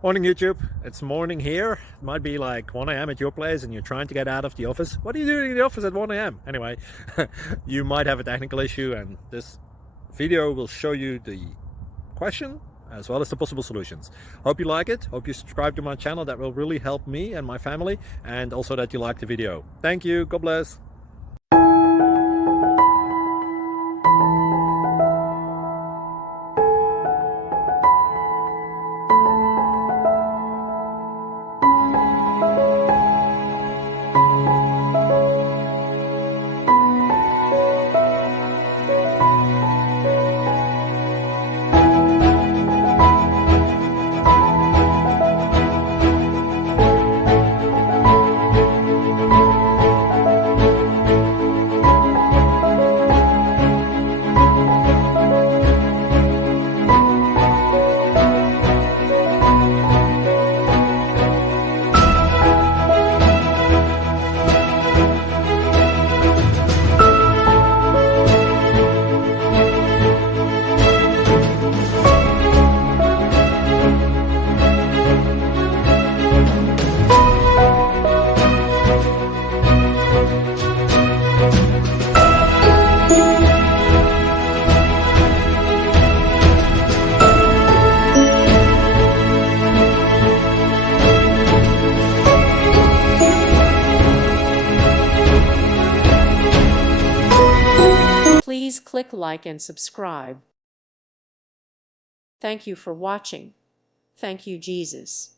Morning YouTube, it's morning here. It might be like 1 a.m. at your place and you're trying to get out of the office. What are you doing in the office at 1 a.m.? Anyway, you might have a technical issue and this video will show you the question as well as the possible solutions. Hope you like it, hope you subscribe to my channel. That will really help me and my family, and also that you like the video. Thank you, God bless. Please click like and subscribe. Thank you for watching. Thank you, Jesus.